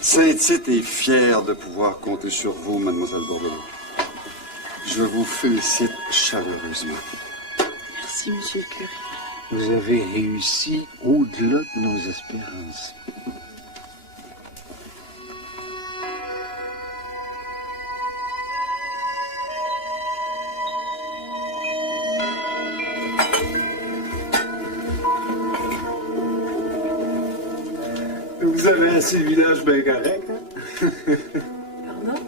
Saint-Tite est fier de pouvoir compter sur vous, mademoiselle Bourbeau. Je vous félicite chaleureusement. Merci, monsieur le curé. Vous avez réussi au-delà de nos espérances. Vous avez assez le village bien correct, hein? Pardon?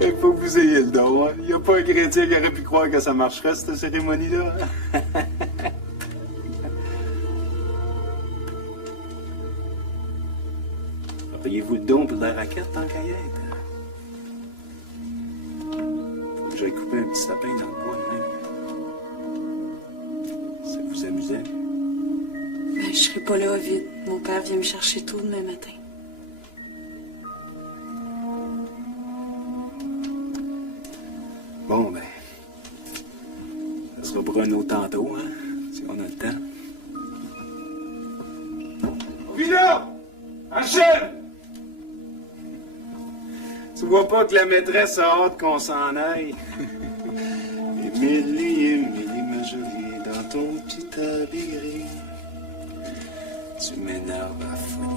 Il faut que vous ayez le don, hein? Il n'y a pas un chrétien qui aurait pu croire que ça marcherait, cette cérémonie-là. Payez-vous le don pour la raquette, tant qu'à y être? Faut que j'aille couper un petit sapin dans le coin de même. Ça vous amusait? Ben, je serai pas là vite. Mon père vient me chercher tôt demain matin. Bon, ben, ça sera pour un autre tantôt, hein, si on a le temps. Villa! Achille! Tu vois pas que la maîtresse a hâte qu'on s'en aille? Émilie, ma jolie, dans ton petit habit gris, tu m'énerves à folie.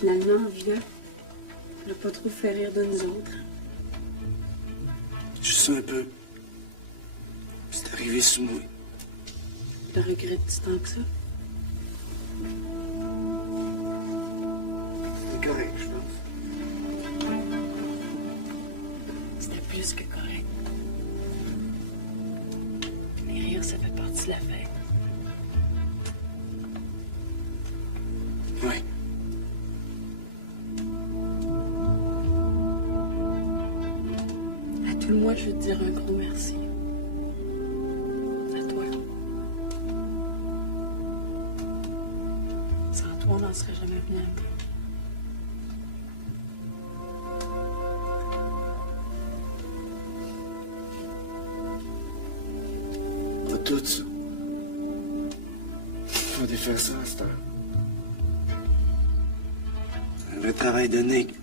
Finalement, Villa, on n'a pas trop fait rire de nous autres. Juste un peu. C'est arrivé sous moi. Le regrettes-tu tant que ça? C'est correct, je pense. C'était plus que correct. Les rires, ça fait partie de la fête. Oui. À tout le moins, je veux te dire un gros merci. À toi. Sans toi, on n'en serait jamais venu à moi. Pas tout ça. Faut défaire ça à cette heure. Un vrai travail de nègre.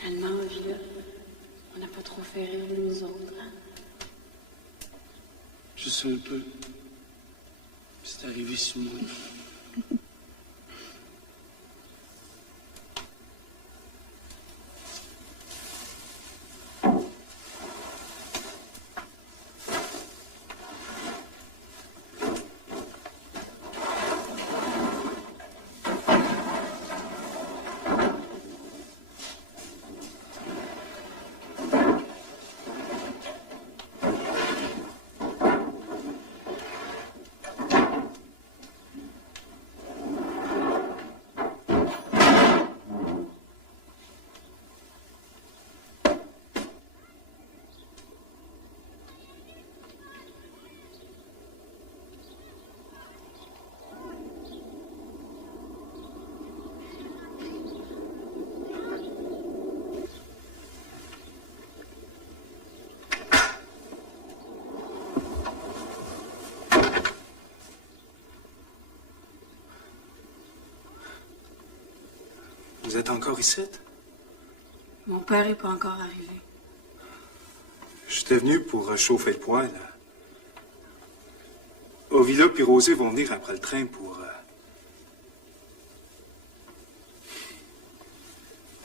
Finalement, Villa, on n'a pas trop fait rire nous autres. Hein? Juste un peu. C'est arrivé sous moi. Vous êtes encore ici? Mon père est pas encore arrivé. J'étais venu pour chauffer le poêle. Ovila et Rosé vont venir après le train pour...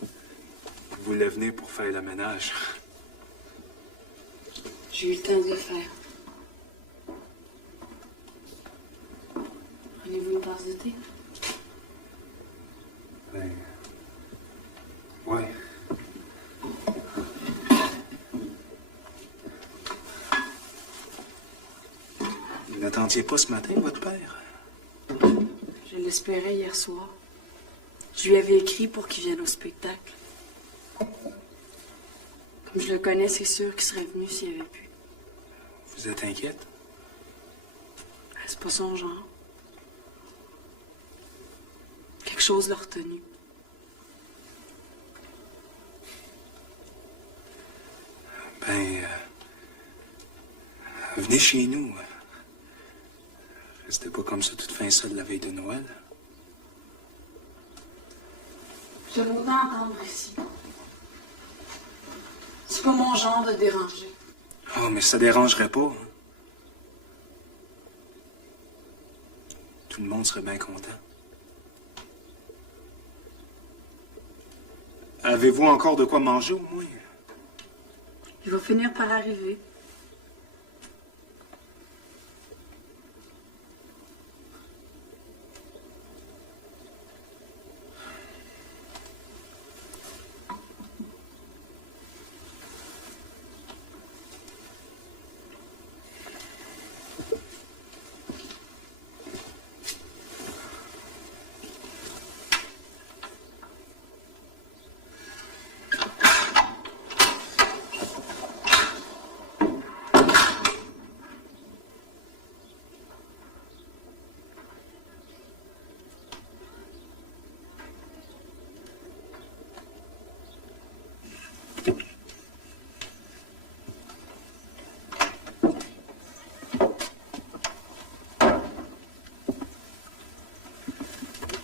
Vous voulez venir pour faire le ménage. J'ai eu le temps de le faire. Prenez-vous une tasse de thé? Ben... Ouais. Vous n'attendiez pas ce matin, votre père? Je l'espérais hier soir. Je lui avais écrit pour qu'il vienne au spectacle. Comme je le connais, c'est sûr qu'il serait venu s'il avait pu. Vous êtes inquiète? C'est pas son genre. Quelque chose l'a retenu. Ben... venez chez nous. Restez pas comme ça toute fin seule la veille de Noël. Je voudrais entendre ici. C'est pas mon genre de déranger. Oh, mais ça dérangerait pas. Hein? Tout le monde serait bien content. Avez-vous encore de quoi manger au moins? Il va finir par arriver.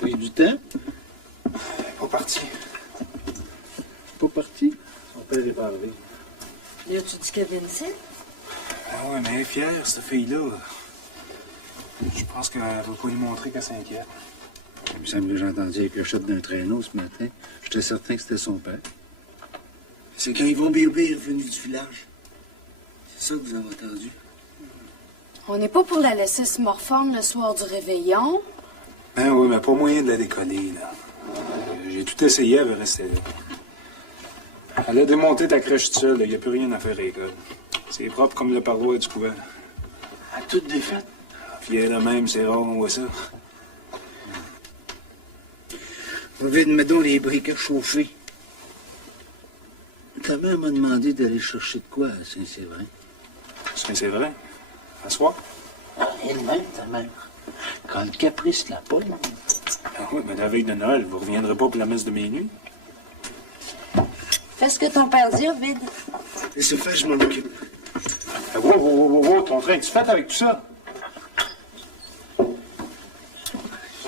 Du temps? Pas parti. Pas parti? Son père est pas arrivé. Y a-tu dit qu'elle vient ici? Ah ouais, mais elle est fière, cette fille-là. Je pense qu'elle va pas lui montrer qu'elle s'inquiète. Il me semble que j'ai entendu la clochette d'un traîneau ce matin. J'étais certain que c'était son père. C'est quand Yvon Bébé est revenu du village. C'est ça que vous avez entendu? On n'est pas pour la laisser se morfondre le soir du réveillon. Ben oui, mais pas moyen de la décoller, là. J'ai tout essayé, elle veut rester là. Elle a démonté ta crèche toute seule, il n'y a plus rien à faire à l'école. C'est propre comme le paroi du couvent. À toute défaite. Puis elle même, c'est rare, on voit ça. Vide, mets donc les briques à chauffer. Ta mère m'a demandé d'aller chercher de quoi à Saint-Séverin. C'est vrai. À soir? Elle-même, ta mère. Quand le caprice la pogne. Ah oui, mais la veille de Noël, vous reviendrez pas pour la messe de minuit? Fais ce que ton père dit, vide. Laissez faire, je m'en occupe. Ah, wow, ton train, tu fais avec tout ça?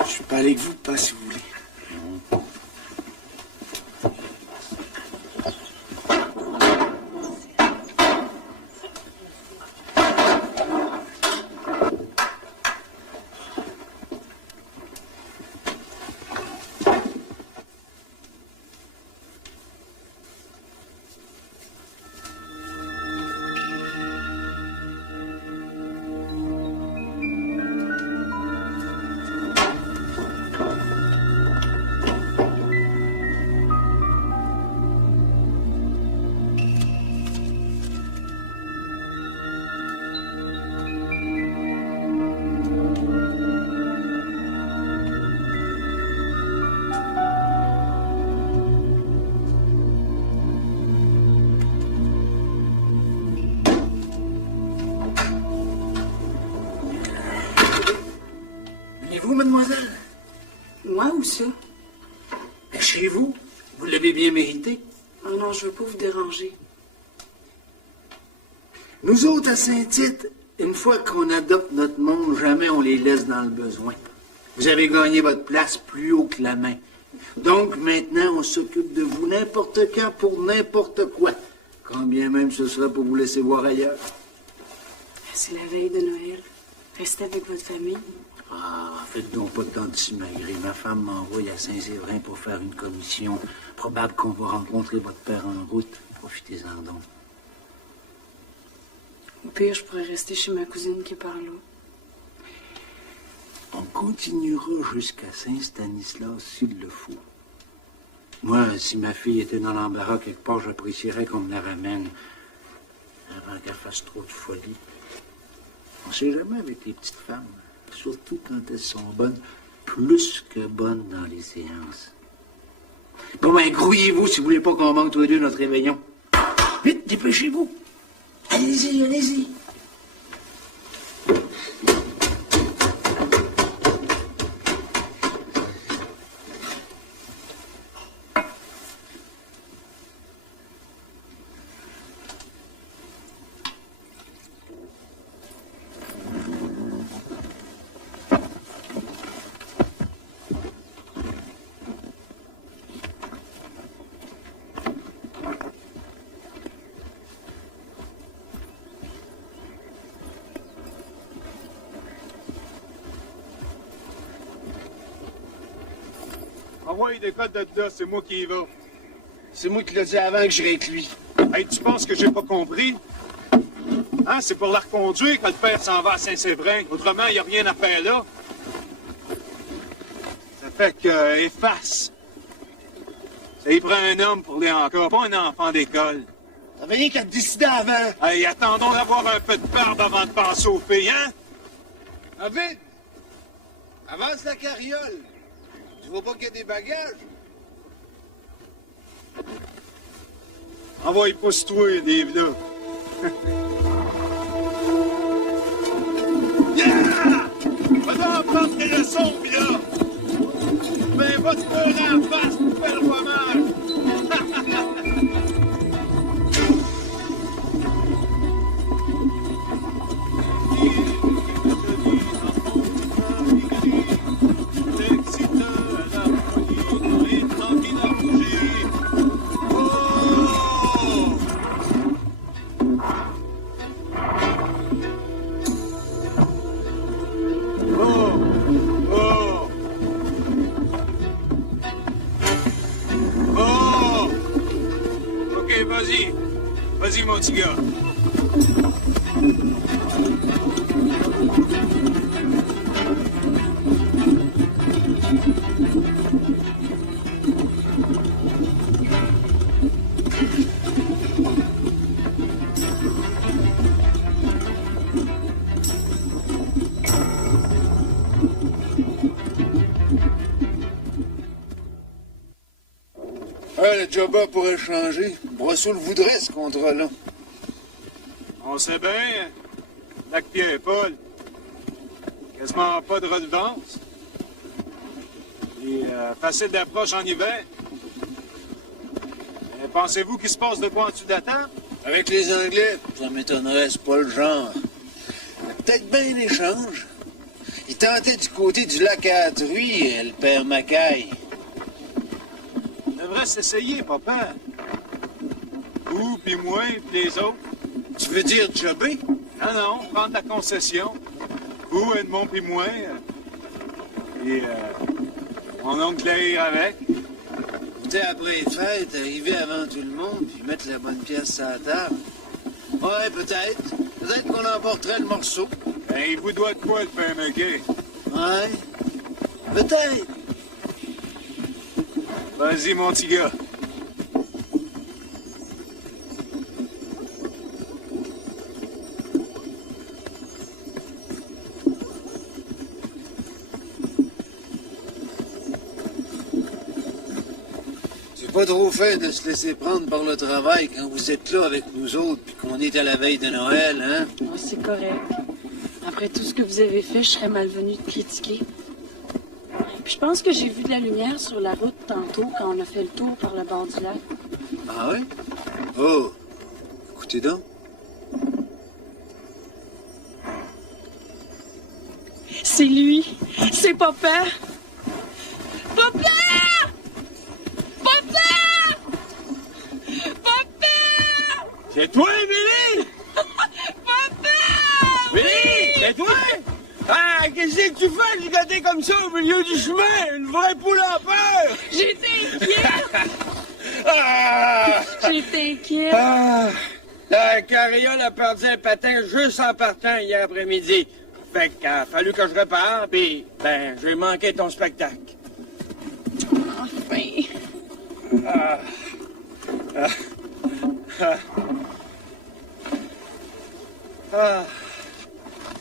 Je suis pas avec vous, pas si vous voulez. Vous, mademoiselle? Moi ou ça? Ben, chez vous. Vous l'avez bien mérité. Oh non, je veux pas vous déranger. Nous autres, à Saint-Tite, une fois qu'on adopte notre monde, jamais on les laisse dans le besoin. Vous avez gagné votre place plus haut que la main. Donc maintenant, on s'occupe de vous n'importe quand pour n'importe quoi. Quand bien même ce sera pour vous laisser voir ailleurs. C'est la veille de Noël. Restez avec votre famille. Ah, faites donc pas tant de simagrées. Ma femme m'envoie à Saint-Séverin pour faire une commission. Probable qu'on va rencontrer votre père en route. Profitez-en donc. Au pire, je pourrais rester chez ma cousine qui est par là. On continuera jusqu'à Saint-Stanislas s'il le faut. Moi, si ma fille était dans l'embarras quelque part, j'apprécierais qu'on me la ramène avant qu'elle fasse trop de folie. On sait jamais avec les petites femmes, surtout quand elles sont bonnes, plus que bonnes dans les séances. Bon ben, grouillez-vous si vous voulez pas qu'on manque tous les deux notre réveillon. Vite, dépêchez-vous. Allez-y, allez-y. Envoie des codes de là, c'est moi qui y va. C'est moi qui l'ai dit avant que j'irai avec lui. Hey, tu penses que j'ai pas compris? Hein, c'est pour la reconduire que le père s'en va à Saint-Séverin. Autrement, il n'y a rien à faire là. Ça fait que, efface. Ça y prend un homme pour les encore, pas un enfant d'école. T'avais rien qu'à te décider avant. Hey, attendons d'avoir un peu de barbe avant de penser aux filles, hein? Ah, vite! Avance la carriole! Tu vois pas qu'il y a des bagages? Envoie pousse-toi, Dave, là. Yeah! Va donc prendre tes leçons, pis là! Ben, va te pleurer en face pour faire pas mal! Vas-y, mon petit gars. Ah, le jobber pourrait changer. Brosseau le voudrait, ce contrat-là. On sait bien, Lac Pierre-Paul, quasiment pas de redevance. Et facile d'approche en hiver. Pensez-vous qu'il se passe de quoi en dessous de la table? Avec les Anglais, ça m'étonnerait, c'est pas le genre. Peut-être bien un échange. Il tentait du côté du lac à la Truie, le père Macaille. On devrait s'essayer, papa. Vous, puis moi, puis les autres. Tu veux dire jobber? Non, non, prendre la concession. Vous, Edmond, puis moi. Et mon oncle Claire avec. Peut-être après les fêtes, arriver avant tout le monde, puis mettre la bonne pièce sur la table. Ouais, peut-être. Peut-être qu'on emporterait le morceau. Ben, il vous doit de quoi, le père McGay? Ouais. Peut-être. Vas-y, mon petit gars. C'est pas trop fait de se laisser prendre par le travail quand vous êtes là avec nous autres, puis qu'on est à la veille de Noël, hein? Oh, c'est correct. Après tout ce que vous avez fait, je serais malvenue de critiquer. Puis je pense que j'ai vu de la lumière sur la route tantôt quand on a fait le tour par le bord du lac. Ah oui? Oh! Écoutez donc. C'est lui! C'est papa! Papa! C'est toi, Émilie? Papa! Émilie, c'est toi? Ah, qu'est-ce que tu fais, gigoter comme ça au milieu du chemin? Une vraie poule en peur! J'étais inquiète! Ah! J'étais inquiète! Ah! La carriole a perdu un patin juste en partant hier après-midi. Fait qu'il a fallu que je répare, puis, ben, j'ai manqué ton spectacle. Enfin! Ah. Ah. Ah. Ah.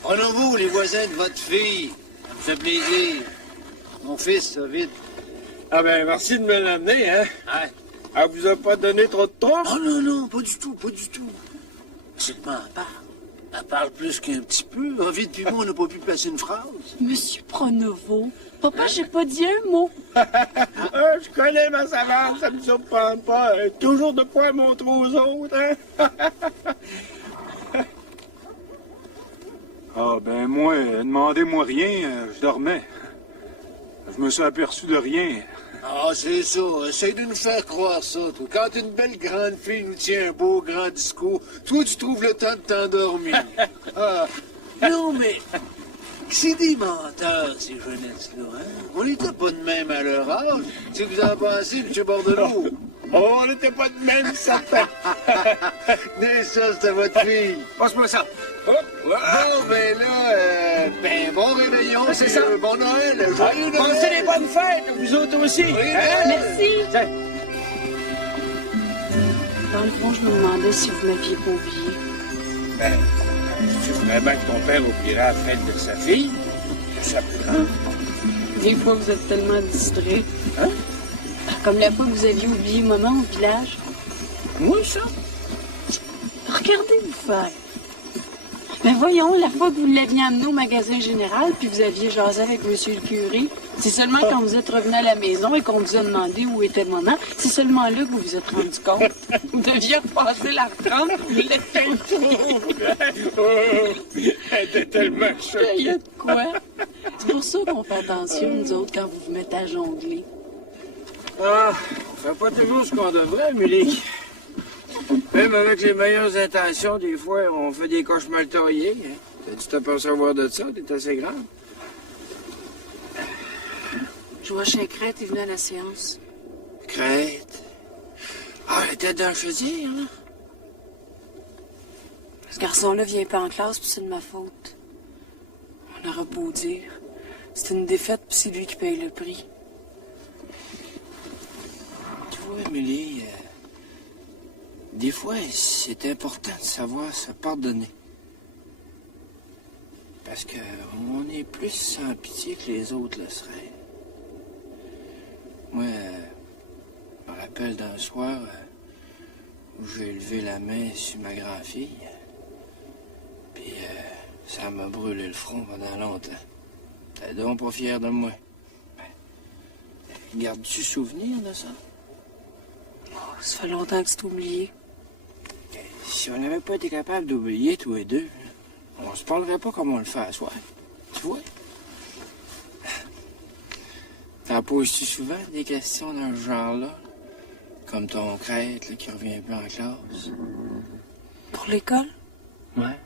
Au nouveau, les voisins de votre fille. Ça me fait plaisir. Mon fils, ça, vite. Ah ben, merci de me l'amener, hein? Ouais. Elle vous a pas donné trop de temps? Oh non, non, pas du tout, pas du tout. Seulement, elle parle. Elle parle plus qu'un petit peu. Vite, puis moi, on n'a pas pu placer une phrase. Monsieur Pronovo, papa, j'ai pas dit un mot. Je connais ma savante, ça me surprend pas. Toujours de quoi montrer aux autres, hein? Ah, ben moi, demandez-moi rien, je dormais. Je me suis aperçu de rien. Ah, c'est ça. Essaye de nous faire croire ça, toi. Quand une belle grande fille nous tient un beau grand discours, toi, tu trouves le temps de t'endormir. Ah. Non, mais c'est des menteurs, ces jeunesses-là, hein? On n'était pas de même à leur âge. Tu sais que vous en pensez, M. Bordelot? Oh, on n'était pas de même, certain. Mais ça, c'était votre fille. Passe-moi ça. Hop, Bon, ben là, bon réveillon. C'est ça. Bon Noël. Joyeux Noël. Passez les bonnes fêtes, vous autres aussi. Oui, Hein? Merci! Tiens. Dans le fond, je me demandais si vous m'aviez pas oublié. Ben, tu vraiment que ton père oubliera la fête de sa fille? Ça peut. Des fois, vous êtes tellement distrait. Hein? Comme la fois que vous aviez oublié maman au village. Moi, ça? Regardez vous faire. Ben voyons, la fois que vous l'aviez amené au magasin général, puis vous aviez jasé avec monsieur le curé, c'est seulement quand vous êtes revenu à la maison et qu'on vous a demandé où était maman, c'est seulement là que vous vous êtes rendu compte. Vous deviez repasser la retrente, vous l'êtes Elle était tellement Il y a choquée. de quoi? C'est pour ça qu'on fait attention, nous autres, quand vous vous mettez à jongler. Ah, on fait pas toujours ce qu'on devrait, Amélie. Même avec les meilleures intentions, des fois, on fait des coches mal taillées. Hein. T'as-tu t'apercevoir de ça? T'es assez grande. Je vois chez Crête, il venait à la séance. Crête. Ah, elle était dans le chaudière, là. Ce garçon-là vient pas en classe, puis c'est de ma faute. On aurait beau dire. C'est une défaite, puis c'est lui qui paye le prix. Tu vois, Amélie, des fois, c'est important de savoir se pardonner. Parce que on est plus sans pitié que les autres le seraient. Moi, je me rappelle d'un soir où j'ai levé la main sur ma grand-fille. Puis ça m'a brûlé le front pendant longtemps. T'es donc pas fier de moi. Gardes-tu souvenir de ça? Ça fait longtemps que c'est oublié. Si on n'avait pas été capable d'oublier tous les deux, on se parlerait pas comme on le fait à soir. Tu vois? T'en poses-tu souvent des questions dans ce genre-là? Comme ton crête là, qui revient plus en classe? Pour l'école? Ouais.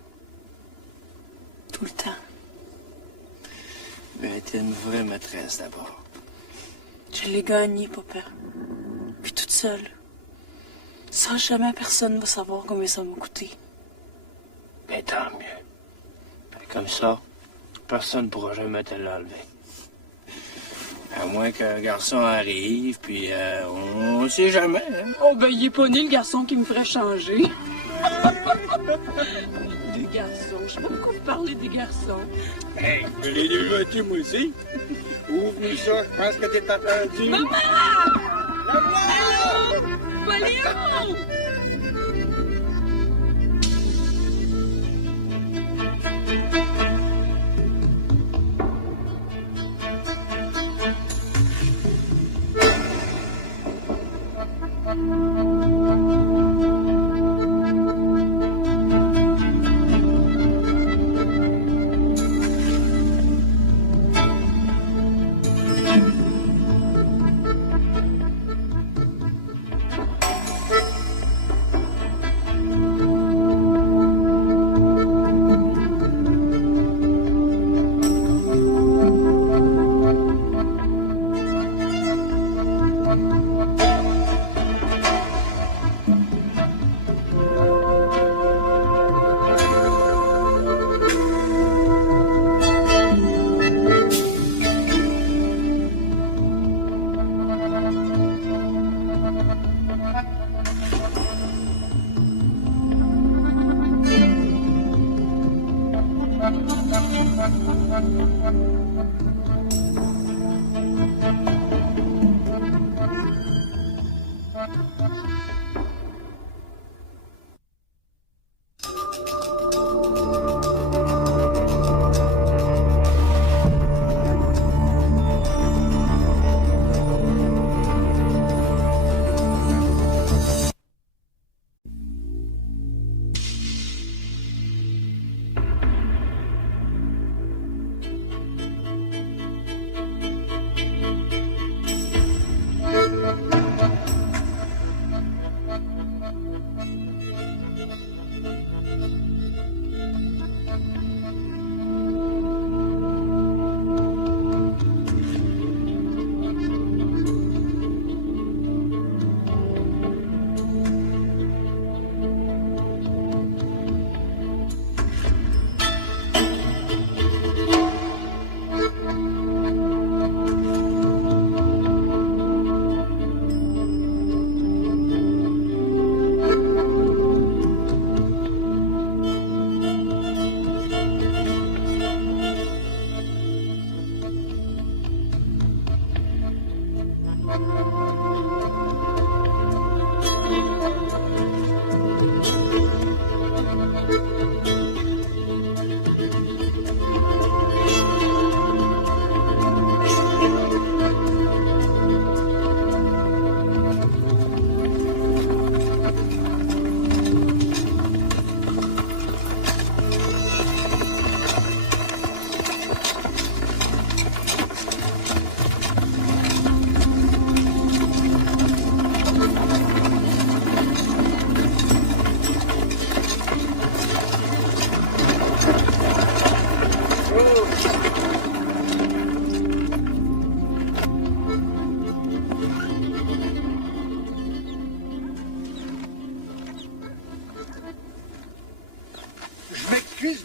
Tout le temps. Ben, t'es une vraie maîtresse d'abord. Je l'ai gagné, papa. Puis toute seule. Sans jamais personne va savoir combien ça m'a coûté. Ben, tant mieux. Ben, comme ça, personne ne pourra jamais te l'enlever. À moins qu'un garçon arrive, puis on sait jamais, hein? Oh, ben, il est pas né, le garçon qui me ferait changer. Des garçons. Je sais pas pourquoi vous parlez des garçons. Hey, je l'ai déjà été, moi aussi. Ouvre-nous ça, je pense que t'es attendu. Maman! Maman! Allô? Valéo!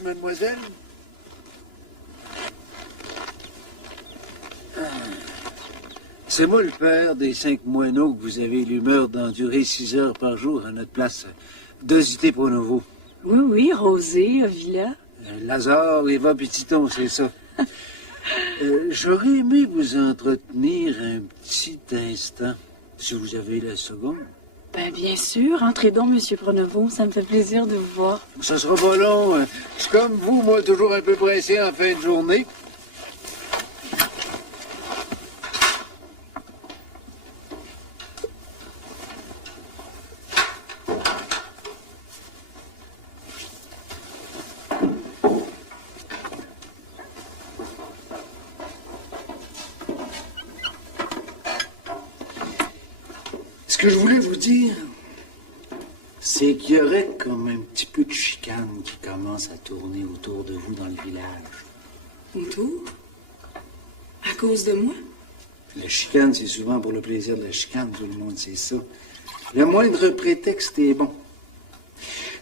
Mademoiselle? C'est moi le père des 5 moineaux que vous avez l'humeur d'endurer 6 heures par jour à notre place d'Osité Pronovo. Oui, oui, Rosé, Villa. Lazare, Eva Petiton, c'est ça. J'aurais aimé vous entretenir un petit instant, si vous avez la seconde. Ben, bien sûr. Entrez donc, Monsieur Pronovo. Ça me fait plaisir de vous voir. Ça sera pas long. Je suis comme vous, moi, toujours un peu pressé en fin de journée. Ce que je voulais vous dire, c'est qu'il y aurait comme un petit peu de chicane qui commence à tourner autour de vous dans le village. Autour? À cause de moi? La chicane, c'est souvent pour le plaisir de la chicane, tout le monde sait ça. Le moindre prétexte est bon.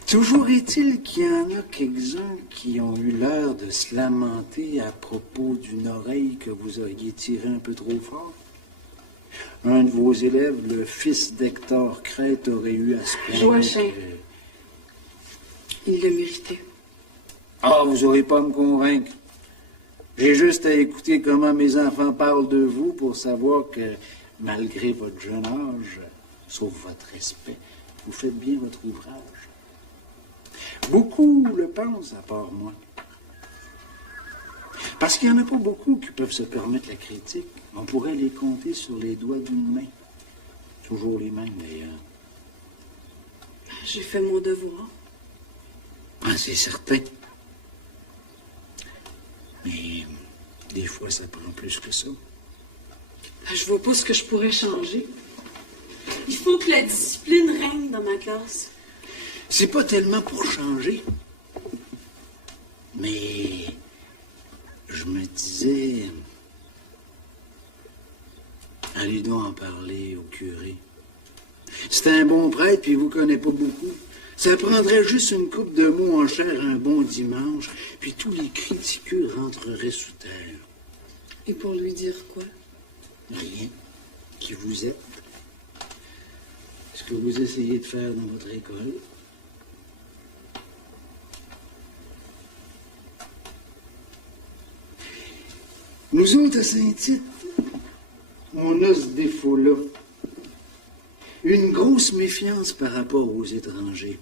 Toujours est-il qu'il y en a quelques-uns qui ont eu l'heure de se lamenter à propos d'une oreille que vous auriez tirée un peu trop fort. Un de vos élèves, le fils d'Hector Crête, aurait eu à se plaindre. Joachim. Il le méritait. Ah, vous n'aurez pas à me convaincre. J'ai juste à écouter comment mes enfants parlent de vous pour savoir que, malgré votre jeune âge, sauf votre respect, vous faites bien votre ouvrage. Beaucoup le pensent, à part moi. Parce qu'il n'y en a pas beaucoup qui peuvent se permettre la critique. On pourrait les compter sur les doigts d'une main. Toujours les mêmes, d'ailleurs. J'ai fait mon devoir. Ah, c'est certain. Mais des fois, ça prend plus que ça. Je vois pas ce que je pourrais changer. Il faut que la discipline règne dans ma classe. C'est pas tellement pour changer. Mais je me disais... Allez donc en parler au curé. C'est un bon prêtre, puis il vous connaît pas beaucoup. Ça prendrait juste une coupe de mots en chair un bon dimanche, puis tous les criticules rentreraient sous terre. Et pour lui dire quoi? Rien. Qui vous êtes. Ce que vous essayez de faire dans votre école. Nous autres, à Saint-Tite, on a ce défaut-là. Une grosse méfiance par rapport aux étrangers.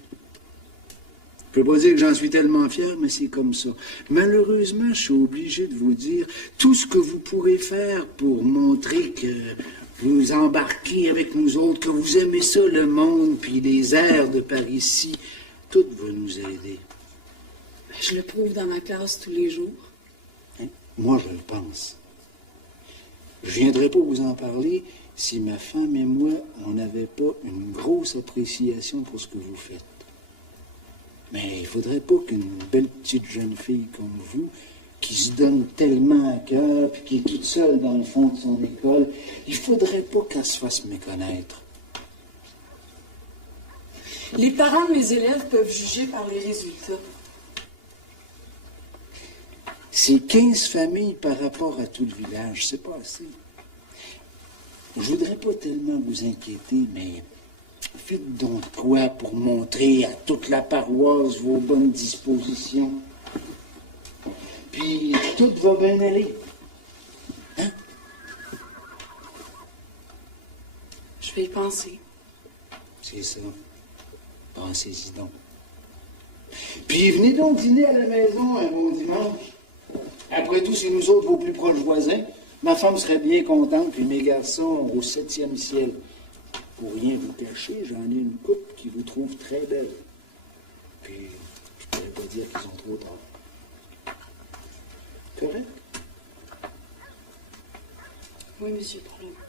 Je peux pas dire que j'en suis tellement fier, mais c'est comme ça. Malheureusement, je suis obligé de vous dire tout ce que vous pourrez faire pour montrer que vous embarquez avec nous autres, que vous aimez ça, le monde, puis les airs de par ici. Tout va nous aider. Je le prouve dans ma classe tous les jours. Hein? Moi, je le pense. Je viendrai pas vous en parler si ma femme et moi, on n'avait pas une grosse appréciation pour ce que vous faites. Mais il faudrait pas qu'une belle petite jeune fille comme vous, qui se donne tellement à cœur, puis qui est toute seule dans le fond de son école, il faudrait pas qu'elle se fasse méconnaître. Les parents de mes élèves peuvent juger par les résultats. C'est 15 familles par rapport à tout le village, c'est pas assez. Je voudrais pas tellement vous inquiéter, mais faites donc quoi pour montrer à toute la paroisse vos bonnes dispositions. Puis tout va bien aller. Hein? Je vais y penser. C'est ça. Pensez-y donc. Puis venez donc dîner à la maison un bon dimanche. Après tout, c'est nous autres vos plus proches voisins. Ma femme serait bien contente, puis mes garçons au 7e ciel. Pour rien vous cacher, j'en ai une couple qui vous trouve très belle. Puis, je pourrais pas dire qu'ils sont trop tard. Correct? Oui, monsieur le Président.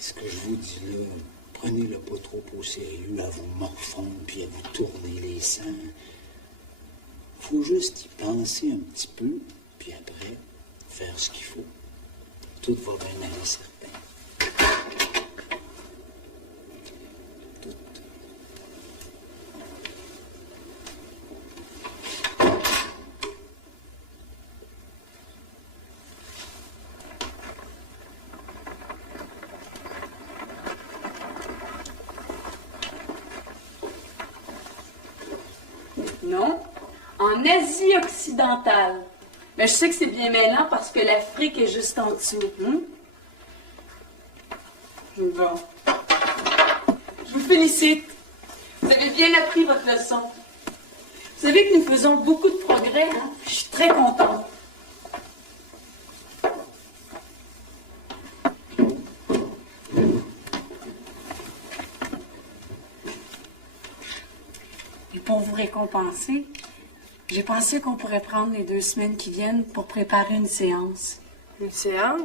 Ce que je vous dis là, prenez-le pas trop au sérieux, à vous morfondre, puis à vous tourner les sangs. Faut juste y penser un petit peu, puis après, faire ce qu'il faut. Tout va bien aller, certain. Tout. Non, en Asie occidentale. Mais je sais que c'est bien mêlant parce que l'Afrique est juste en dessous. Bon. Je vous félicite. Vous avez bien appris votre leçon. Vous savez que nous faisons beaucoup de progrès, hein? Je suis très contente. Et pour vous récompenser, j'ai pensé qu'on pourrait prendre les 2 semaines qui viennent pour préparer une séance. Une séance?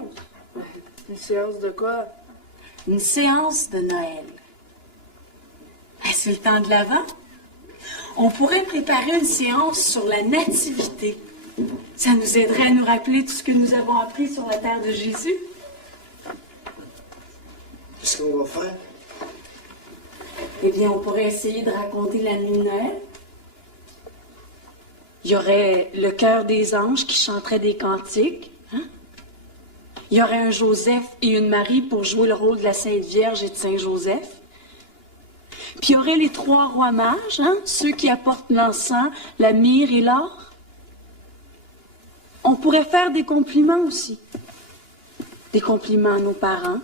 Une séance de quoi? Une séance de Noël. Ben, c'est le temps de l'Avent. On pourrait préparer une séance sur la nativité. Ça nous aiderait à nous rappeler tout ce que nous avons appris sur la terre de Jésus. Qu'est-ce qu'on va faire? Eh bien, on pourrait essayer de raconter la nuit de Noël. Il y aurait le chœur des anges qui chanterait des cantiques. Hein? Il y aurait un Joseph et une Marie pour jouer le rôle de la Sainte Vierge et de Saint Joseph. Puis il y aurait les 3 rois mages, hein? Ceux qui apportent l'encens, la myrrhe et l'or. On pourrait faire des compliments aussi. Des compliments à nos parents,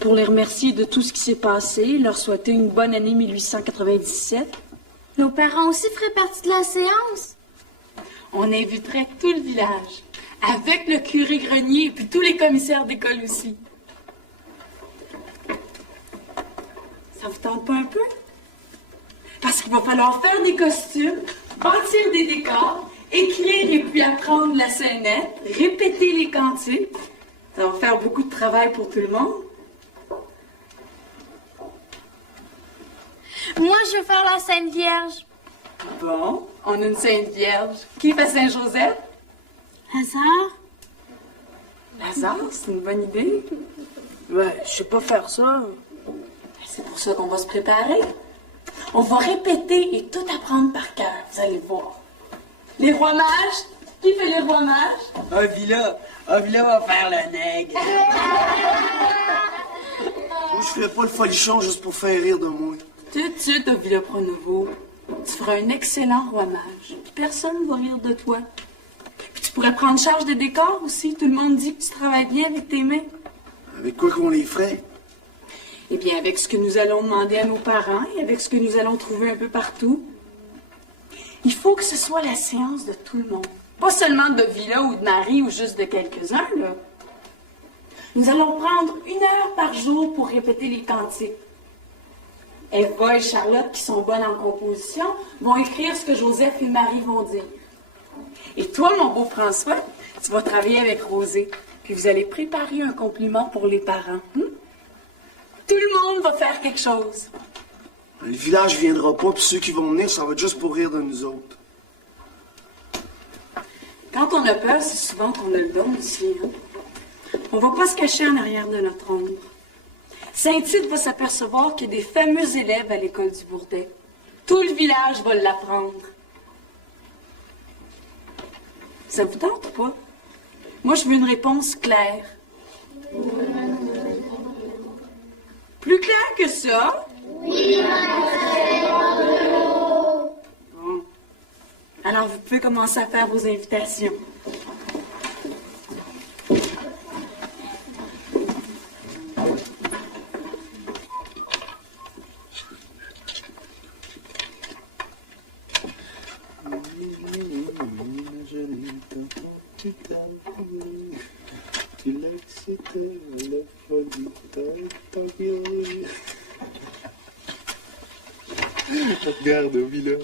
pour les remercier de tout ce qui s'est passé, leur souhaiter une bonne année 1897. Nos parents aussi feraient partie de la séance? On inviterait tout le village, avec le curé Grenier et puis tous les commissaires d'école aussi. Ça vous tente pas un peu? Parce qu'il va falloir faire des costumes, bâtir des décors, écrire et puis apprendre la scénette, répéter les cantiques. Ça va faire beaucoup de travail pour tout le monde. Moi, je veux faire la Sainte Vierge. Bon, on a une Sainte Vierge. Qui fait Saint-Joseph? Lazare? Lazare, c'est une bonne idée. Ben, je sais pas faire ça. C'est pour ça qu'on va se préparer. On va répéter et tout apprendre par cœur, vous allez voir. Les rois mages, qui fait les rois mages? Avila va faire le nègre. Moi, je ferais pas le folichon juste pour faire rire de moi. Tout de suite, Avila Pronovo, tu feras un excellent roi mage. Puis personne ne va rire de toi. Tu pourrais prendre charge des décors aussi. Tout le monde dit que tu travailles bien avec tes mains. Avec quoi qu'on les ferait? Eh bien, avec ce que nous allons demander à nos parents et avec ce que nous allons trouver un peu partout. Il faut que ce soit la séance de tout le monde. Pas seulement de Villa ou de Marie ou juste de quelques-uns, là. Nous allons prendre 1 heure par jour pour répéter les cantiques. Eva et Charlotte, qui sont bonnes en composition, vont écrire ce que Joseph et Marie vont dire. Et toi, mon beau François, tu vas travailler avec Rosée. Puis vous allez préparer un compliment pour les parents. Tout le monde va faire quelque chose. Le village viendra pas, puis ceux qui vont venir, ça va être juste pour rire de nous autres. Quand on a peur, c'est souvent qu'on a le don aussi. On va pas se cacher en arrière de notre ombre. Saint-Tite va s'apercevoir qu'il y a des fameux élèves à l'école du Bourdet. Tout le village va l'apprendre. Ça vous tente ou pas? Moi, je veux une réponse claire. Plus clair que ça? Oui, bon. Alors, vous pouvez commencer à faire vos invitations. Regarde, Villa.